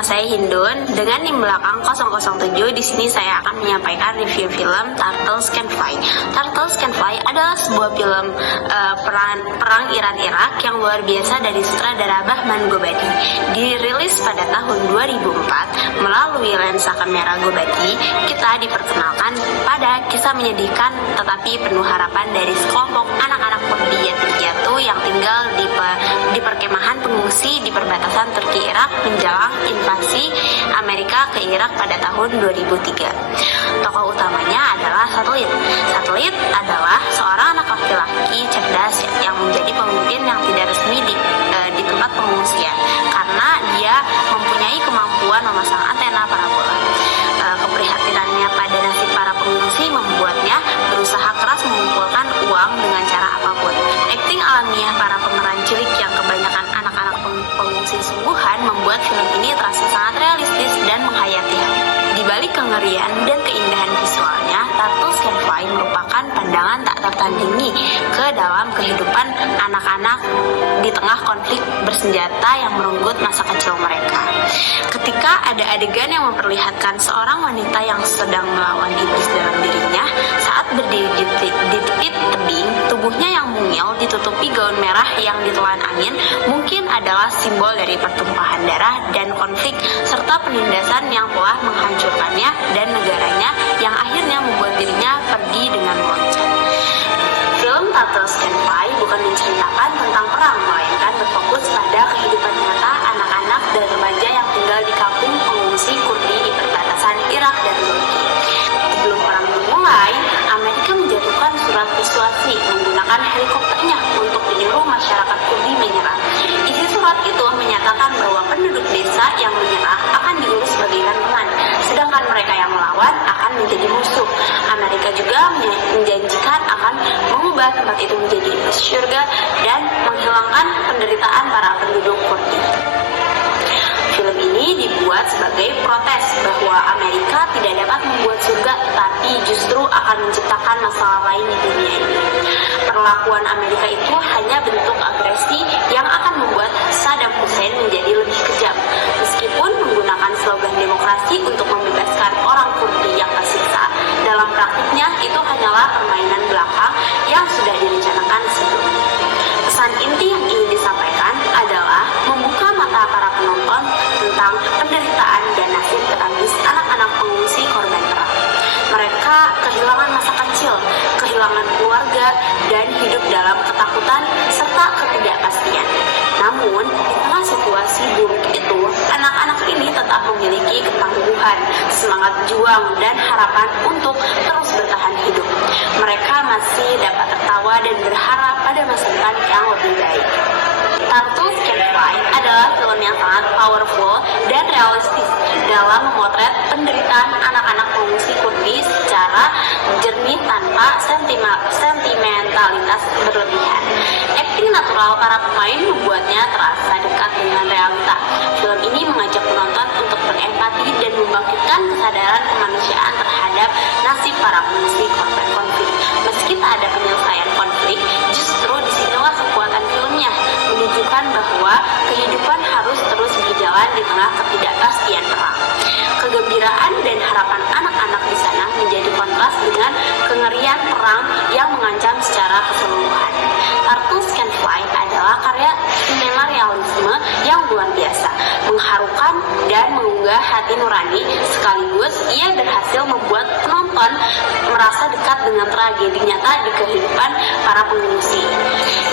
nama saya Hindun. Dengan NIM belakang 007, di sini saya akan menyampaikan review film Turtles Can Fly. Turtles Can Fly adalah sebuah film perang Iran-Irak yang luar biasa dari sutradara Bahman Gobadi. Dirilis pada tahun 2004 melalui lensa kamera Gobadi, kita diperkenalkan pada kisah menyedihkan tetapi penuh harapan dari sekelompok anak-anak Kurdi yatim piatu yang tinggal di perkemahan pengungsi di perbatasan Turki-Irak menjelang invasi Amerika ke Irak pada tahun 2003. Tokoh utamanya adalah Satelit. Satelit adalah seorang anak laki-laki cerdas yang menjadi pemimpin yang tidak resmi di tempat pengungsian karena dia mempunyai kemampuan memasang antena parabola. Keprihatinannya pada nasib para pengungsi membuatnya berusaha keras mengumpulkan uang dengan cara apapun. Akting alamiah para pemeran cilik yang kebanyakan anak-anak pengungsi sungguhan membuat film ini terasa sangat realistis dan menghayati. Di balik kengerian dan keindahan visualnya, Turtles Can Fly merupakan pandangan tak tertandingi ke dalam kehidupan anak-anak di tengah konflik bersenjata yang merenggut masa kecil mereka. Ketika ada adegan yang memperlihatkan seorang wanita yang sedang melawan iblis dalam dirinya, saat berdiri di tepi tebing, tubuhnya yang mungil ditutupi gaun merah yang ditelan angin, mungkin adalah simbol dari pertumpahan darah dan konflik serta penindasan yang telah menghancurkannya dan negaranya yang akhirnya membuat dirinya pergi dengan meloncat. Film Turtles Can Fly bukan menceritakan tentang perang, melainkan berfokus pada kehidupan nyata anak-anak dan remaja yang tinggal di kampung pengungsi Kurdi di perbatasan Irak dan Turki. Sebelum perang dimulai, Amerika menjatuhkan surat persuasi menggunakan helikopternya untuk menyuruh masyarakat Kurdi menyerah. Isi surat itu menyatakan bahwa penduduk desa yang menyerah akan diurus bagaikan teman, sedangkan mereka yang melawan akan menjadi musuh. Amerika juga menjanjikan akan mengubah tempat itu menjadi surga dan menghilangkan penderitaan para penduduk Kurdi. Film ini dibuat sebagai protes bahwa Amerika tidak dapat membuat surga tetapi justru akan menciptakan masalah lain di dunia ini. Perlakuan Amerika itu hanya bentuk agresi yang akan membuat Saddam Hussein menjadi lebih kejam. Meskipun menggunakan slogan demokrasi untuk membebaskan orang Kurdi yang tersiksa, dalam praktiknya itu hanyalah permainan belaka yang sudah direncanakan sebelumnya. Pesan inti yang ingin disampaikan adalah membuka mata para penonton tentang penderitaan dan nasib tragis anak-anak pengungsi korban perang. Mereka kehilangan masa kecil, kehilangan keluarga, dan hidup dalam ketakutan serta ketidakpastian. Namun, di tengah situasi buruk itu, anak-anak ini tetap memiliki ketangguhan, semangat juang, dan harapan untuk terus bertahan hidup. Mereka masih dapat tertawa dan berharap pada masa depan yang lebih baik. Turtles Can Fly adalah film yang sangat powerful dan realistis dalam memotret penderitaan anak-anak pengungsi Kurdi secara jernih tanpa sentimentalitas berlebihan. Akting natural para pemain membuatnya terasa dekat dengan realita. Film ini mengajak penonton untuk berempati dan membangkitkan kesadaran kemanusiaan terhadap nasib para pengungsi korban konflik. Meski tak ada penyelesaian konflik, justru disinilah kekuatan filmnya, menunjukkan bahwa kehidupan harus terus berjalan di tengah ketidakpastian perang. Kegembiraan dan harapan anak-anak di sana menjadi kontras dengan kengerian perang yang mengancam secara keseluruhan. Turtles Can Fly adalah karya sinema realisme yang luar biasa, mengharukan dan mengunggah hati nurani, sekaligus ia berhasil membuat penonton merasa dekat dengan tragedi nyata di kehidupan para pengungsi.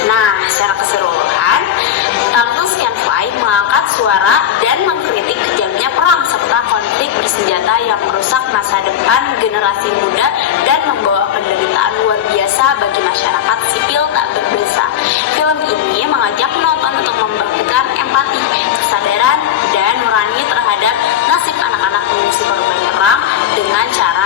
Nah, secara keseluruhan, Turtles Can Fly mengangkat suara dan mengkritik kejamnya perang serta konflik bersenjata yang merusak masa depan generasi muda dan membawa penderitaan luar biasa bagi masyarakat sipil tak berdosa. Film ini mengajak penonton untuk membangkitkan empati, kesadaran, dan nurani terhadap nasib anak-anak pengungsi korban perang dengan cara